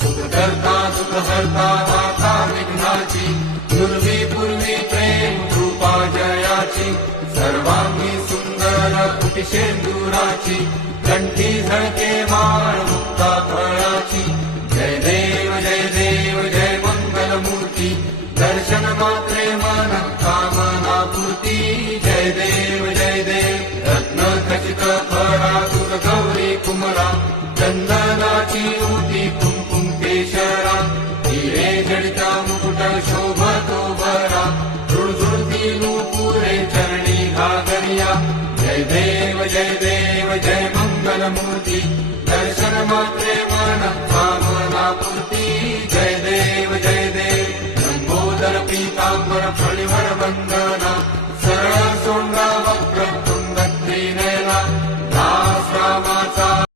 सुखकर्ता दुःखहर्ता माता विघ्नाची, पूर्वी पूर्वी प्रेम कृपा जयाची, सर्वांगी सुंदर कुटिशेंदुराची, कंठी झळके माळ मुक्ता फळाची. जय देव जय मंगलमूर्ती, दर्शन मात्रे मन कामना पूर्ती. जय देव रत्न खचित फळा तुझ गौरी कुमरा, चंदनाची ऊती कुंकुम केशरा, हिरे जडिता मुकुट शोभतो बरा, झुळझुळती नूपुरे चरणी घागरिया. जय देव जय मंगलमूर्ती, दर्शन मात्रे मन कामना पूर्ती. जय देव लंबोदर पीतांबर फळीवर वंदना, सरळ सोंडा